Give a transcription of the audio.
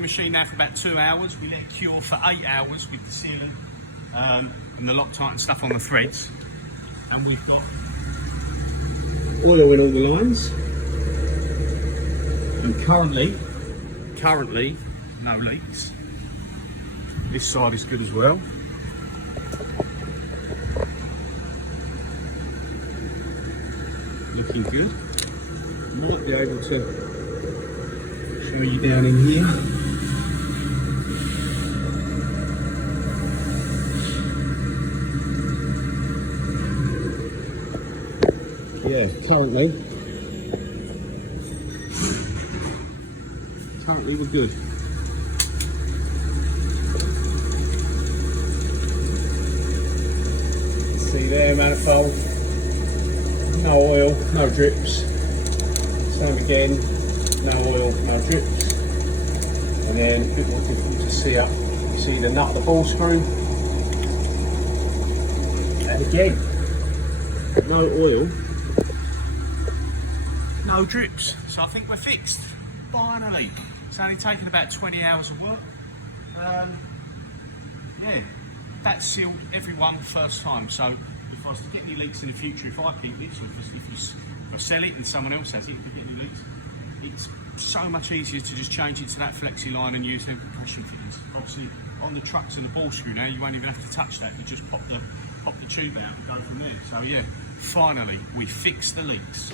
the machine now for about 2 hours. We let it cure for 8 hours with the sealant and the Loctite and stuff on the threads. And we've got oil in all the lines. And currently, no leaks. This side is good as well. Looking good. Might be able to show you down in here. Yeah, currently we're good. See there, manifold. No oil, no drips. Same again, no oil, no drips. And then a bit more difficult to see up. You see the nut of the ball screw. And again, no oil, no drips. So I think we're fixed. Finally. It's only taken about 20 hours of work. Yeah, that's sealed every one first time. So if I was to get any leaks in the future, if I keep this, or if I sell it and someone else has it, if we get any leaks, it's so much easier to just change it to that flexi line and use them compression fittings. Obviously, on the trucks and the ball screw now, you won't even have to touch that. You just pop the tube out and go from there. So yeah, finally, we fixed the leaks.